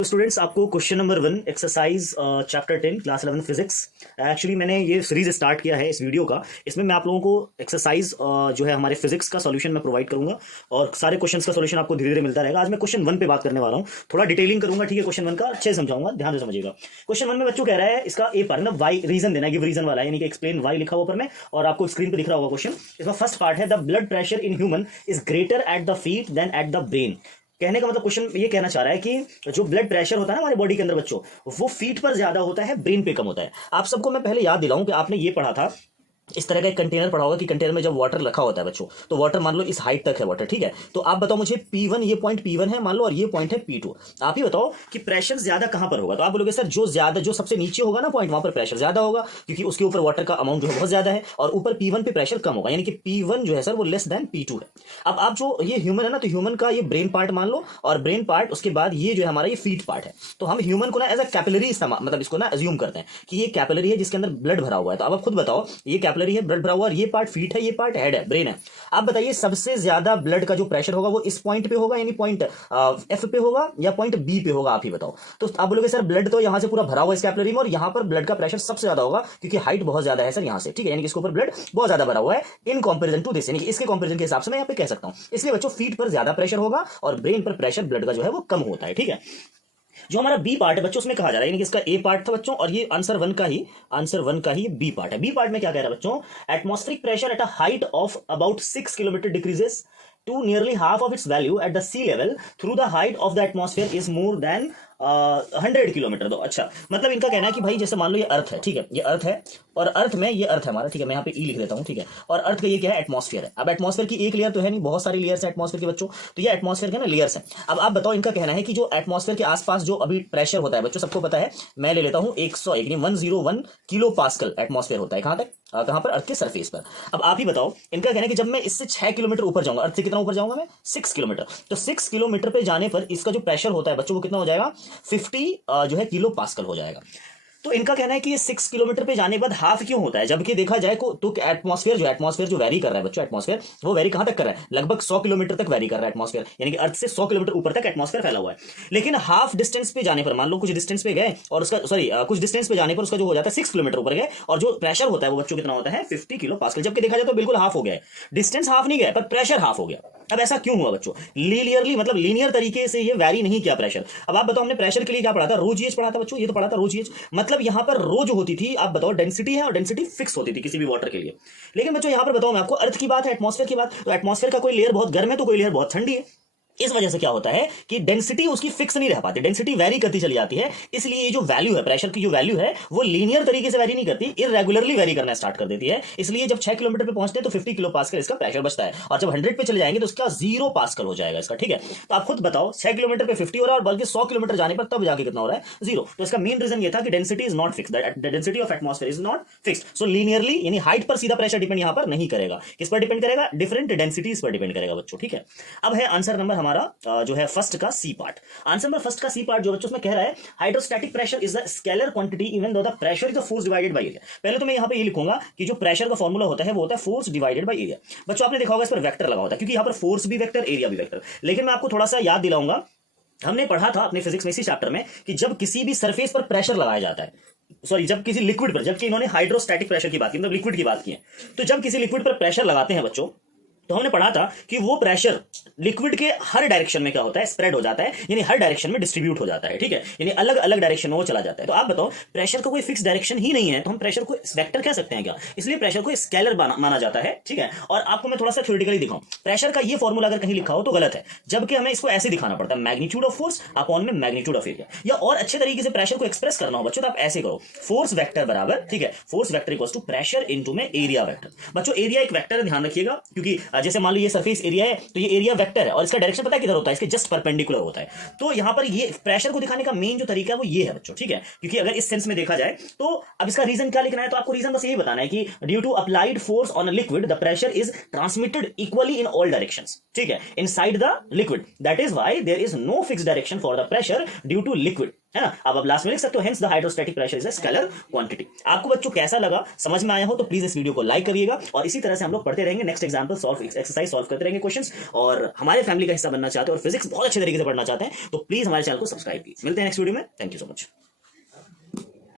तो स्टूडेंट्स आपको question number 1 exercise chapter 10 class 11 physics. Actually मैंने ये सीरीज स्टार्ट किया है इस वीडियो का। इसमें मैं आप लोगों को एक्सरसाइज जो है हमारे फिजिक्स का सॉल्यूशन मैं प्रोवाइड करूंगा और सारे क्वेश्चंस का सॉल्यूशन आपको धीरे धीरे मिलता रहेगा। आज मैं क्वेश्चन 1 पे बात करने वाला हूँ, थोड़ा डिटेलिंग करूंगा, ठीक है। क्वेश्चन 1 का अच्छे से समझाऊंगा, ध्यान से समझिएगा। क्वेश्चन 1 में बच्चों कह रहा है, इसका ए पार्ट ना वाई रीजन देना, गिव रीजन वाला है, यानी कि एक्सप्लेन वाई लिखा हुआ ऊपर में और आपको स्क्रीन पे दिख रहा होगा क्वेश्चन। इसका फर्स्ट पार्ट है the blood pressure in human is greater at the feet than at the brain. कहने का मतलब क्वेश्चन ये कहना चाह रहा है कि जो ब्लड प्रेशर होता है ना हमारे बॉडी के अंदर बच्चों, वो फीट पर ज्यादा होता है, ब्रेन पे कम होता है। आप सबको मैं पहले याद दिलाऊं कि आपने ये पढ़ा था, इस तरह का एक कंटेनर पड़ा होगा कि कंटेनर में जब वाटर रखा होता है बच्चों, तो वाटर मान लो इस हाइट तक है वाटर, ठीक है। तो आप बताओ मुझे P1, ये पॉइंट P1 है मान लो, और ये पॉइंट है P2। आप ही बताओ कि प्रेशर ज्यादा कहां पर होगा। तो आप बोलोगे सर जो सबसे नीचे होगा ना पॉइंट, वहां पर प्रेशर ज्यादा होगा क्योंकि उसके ऊपर वाटर का अमाउंट जो है बहुत ज्यादा है, और ऊपर P1 पे प्रेशर कम होगा, यानी कि P1 जो है सर वो लेस देन P2 है। अब आप जो ये ह्यूमन है ना, तो ह्यूमन का ये ब्रेन पार्ट मान लो, और ब्रेन पार्ट उसके बाद ये जो है हमारा ये फीट पार्ट है। तो हम ह्यूमन को ना एज अ कैपिलरी इस्तेमाल, मतलब इसको ना अज्यूम करते हैं कि ये कैपिलरी है जिसके अंदर ब्लड भरा हुआ है। तो अब आप खुद बताओ, ये कैपिलरी है, ब्लड भरा हुआ, ये पार्ट फीट है, ये पार्ट हेड है, ब्रेन है। आप बताइए सबसे ज्यादा ब्लड का जो प्रेशर होगा वो इस पॉइंट पे होगा, यानी पॉइंट एफ पे होगा, या पॉइंट बी पे होगा। आप ही बताओ। तो आप बोलोगे सर ब्लड तो यहां से पूरा भरा हुआ है इस कैपिलरी में, और यहां पर ब्लड का प्रेशर सबसे ज्यादा होगा क्योंकि हाइट बहुत ज्यादा है सर यहां से, ठीक है। यानी कि इसके ऊपर ब्लड बहुत ज्यादा भरा हुआ है इन कंपेरिजन टू दिस, यानी कि इसके कंपेरिजन के हिसाब से मैं यहां पे कह सकता हूं। इसलिए बच्चों फीट पर ज्यादा प्रेशर होगा और ब्रेन पर प्रेशर ब्लड का जो है वो कम होता है, ठीक है। जो हमारा बी पार्ट है बच्चों, उसमें कहा जा रहा है, यानी कि इसका ए पार्ट था बच्चों, और ये आंसर वन का ही बी पार्ट है। बी पार्ट में क्या कह रहा है बच्चों, atmospheric pressure at a height of about 6 kilometre decreases to nearly half of its value at the sea level through the height of the atmosphere is more than 100 kilometre. दो अच्छा, मतलब इनका कहना है कि भाई जैसे मान लो ये अर्थ है, ठीक है, ये अर्थ है, और अर्थ में ये अर्थ है हमारा, ठीक है। मैं यहाँ पे ई लिख देता हूँ, ठीक है। और अर्थ का ये क्या है, एटमॉस्फेयर है। अब एटमॉस्फेयर की एक लेयर तो है नहीं, बहुत सारी लेयर्स है एटमॉस्फेयर के बच्चों। तो ये एटमॉस्फेयर के ना लेयर्स है। अब आप बताओ, इनका कहना है कि जो एटमॉस्फेयर के आसपास जो अभी प्रेशर होता है बच्चों, सबको पता है, मैं ले लेता हूँ 101 किलो पास्कल एटमॉस्फेयर होता है। कहां तक, कहां पर, अर्थ के सरफेस पर। अब आप ही बताओ, इनका कहना है कि जब मैं इससे 6 किलोमीटर ऊपर जाऊंगा, अर्थ से कितना ऊपर जाऊंगा मैं, 6 किलोमीटर। तो 6 किलोमीटर पे जाने पर इसका जो प्रेशर होता है बच्चों वो कितना हो जाएगा, 50 जो है किलो पास्कल हो जाएगा। तो इनका कहना है कि ये 6 किलोमीटर पे जाने के बाद हाफ क्यों होता है, जबकि देखा जाए तो एटमॉस्फेयर जो वैरी कर रहा है बच्चों, एटमॉस्फेयर वो वैरी कहां तक कर रहा है, लगभग 100 किलोमीटर तक वैरी कर रहा है एटमॉस्फेयर, यानी कि अर्थ से 100 किलोमीटर ऊपर तक एटमॉस्फेयर फैला हुआ है। लेकिन हाफ डिस्टेंस पे जाने पर, मान लो कुछ डिस्टेंस पे गए और उसका कुछ डिस्टेंस पे जाने पर उसका जो हो जाता है 6 किलोमीटर ऊपर गए, और जो प्रेशर होता है वो बच्चों कितना होता है, 50 किलो पास्कल। जबकि देखा जाए तो बिल्कुल हाफ हो गया है, डिस्टेंस हाफ नहीं गया पर प्रेशर हाफ हो गया। अब ऐसा क्यों हुआ बच्चों, लीनियरली मतलब लीनियर तरीके से ये वैरी नहीं किया प्रेशर। अब आप बताओ, हमने प्रेशर के लिए क्या पढ़ा था, रो जीएच पढ़ा था बच्चों, ये तो पढ़ा था रो जीएच। मतलब यहां पर रो जो होती थी, आप बताओ डेंसिटी है, और डेंसिटी फिक्स होती थी किसी भी वाटर के लिए। लेकिन बच्चों यहां पर बताओ मैं आपको, अर्थ की बात है, एटमॉस्फेयर की बात, तो एटमॉस्फेयर का कोई लेयर बहुत गर्म है तो कोई लेयर बहुत ठंडी है। इस वजह से क्या होता है कि डेंसिटी उसकी फिक्स नहीं रह पाती, डेंसिटी वेरी करती चली जाती है। इसलिए ये जो वैल्यू है, प्रेशर की जो वैल्यू है, वो लीनियर तरीके से वेरी नहीं करती, इरेगुलरली वेरी करना स्टार्ट कर देती है। इसलिए जब 6 किलोमीटर पे पहुंचते हैं तो 50 किलो पास्कल इसका प्रेशर बचता है, और जब 100 पे चले जाएंगे तो उसका 0 पास्कल हो जाएगा इसका, ठीक है। तो आप खुद बताओ, 6 किलोमीटर पे 50 हो रहा है, और बल्कि 100 किलोमीटर जाने पर तब जाके कितना हो रहा है, 0। तो इसका मेन रीजन ये था कि density is not fix, density of atmosphere is not fix. So linearly यानी हाइट पर सीधा प्रेशर डिपेंड यहां पर नहीं करेगा, किस पर डिपेंड करेगा, डिफरेंट डेंसिटीज पर डिपेंड करेगा बच्चों, ठीक है। अब है आंसर नंबर हमारा जो है फर्स्ट का C part. Answer number first का सी पार्ट जो बच्चों उसमें कह रहा है, hydrostatic pressure is the scalar quantity even though the pressure is the force divided by area. पहले तो मैं यहां पे ये लिखूंगा कि जो प्रेशर का फॉर्मूला होता है वो होता है फोर्स डिवाइडेड बाय एरिया। बच्चों आपने देखा होगा इस पर वेक्टर लगा होता है, क्योंकि यहां पर फोर्स भी वेक्टर, एरिया भी वेक्टर। लेकिन मैं आपको थोड़ा सा याद दिलाऊंगा, हमने पढ़ा था अपने फिजिक्स में इसी चैप्टर में कि जब किसी भी सरफेस पर प्रेशर लगाया जाता है, जब किसी लिक्विड पर, जबकि इन्होंने हाइड्रोस्टैटिक प्रेशर की बात की, मतलब लिक्विड की बात की है, तो जब किसी लिक्विड पर प्रेशर लगाते हैं बच्चों, तो हमने पढ़ा था कि वो प्रेशर लिक्विड के हर डायरेक्शन में क्या होता है, स्प्रेड हो जाता है, यानी हर डायरेक्शन में डिस्ट्रीब्यूट हो जाता है, ठीक है। यानी अलग अलग डायरेक्शन में वो चला जाता है। तो आप बताओ, प्रेशर का कोई फिक्स डायरेक्शन ही नहीं है, तो हम प्रेशर को वेक्टर कह सकते हैं क्या, इसलिए प्रेशर को स्केलर माना जाता है, ठीक है। और आपको मैं थोड़ा सा थ्योरेटिकली दिखाऊं, प्रेशर का ये फॉर्मूला अगर कहीं लिखा हो तो गलत है, जबकि हमें इसको ऐसे दिखाना पड़ता है, मैग्नीट्यूड ऑफ फोर्स अपॉन में मैग्नीट्यूड ऑफ एरिया। या और अच्छे तरीके से प्रेशर को एक्सप्रेस करना हो बच्चों तो आप ऐसे करो, फोर्स वेक्टर बराबर, ठीक है, force vector equals to pressure into में एरिया वेक्टर। बच्चों एरिया एक वेक्टर है, ध्यान रखिएगा, क्योंकि जैसे मान लो ये सरफेस एरिया है तो ये एरिया वेक्टर है, और इसका डायरेक्शन पता है किधर होता है, इसके जस्ट परपेंडिकुलर होता है। तो यहां पर ये प्रेशर को दिखाने का मेन जो तरीका है वो ये है बच्चों, ठीक है। क्योंकि अगर इस सेंस में देखा जाए तो अब इसका रीजन क्या लिखना है, तो आपको रीजन बस यही बताना है कि due to applied force on a liquid the pressure is transmitted equally in all directions, ठीक है, inside the liquid, that is why there is no fixed direction for the pressure due to liquid. है ना। अब last में लिख सकते हो hence the hydrostatic pressure is a scalar quantity. आपको बच्चों कैसा लगा, समझ में आया हो तो प्लीज इस वीडियो को लाइक करिएगा, और इसी तरह से हम लोग पढ़ते रहेंगे, next example solve exercise solve करते रहेंगे क्वेश्चंस। और हमारे फैमिली का हिस्सा बनना चाहते हो और फिजिक्स बहुत अच्छे तरीके से पढ़ना चाहते हैं तो प्लीज हमारे चैनल को सब्सक्राइब कीजिए। मिलते हैं नेक्स्ट वीडियो में। Thank you so much.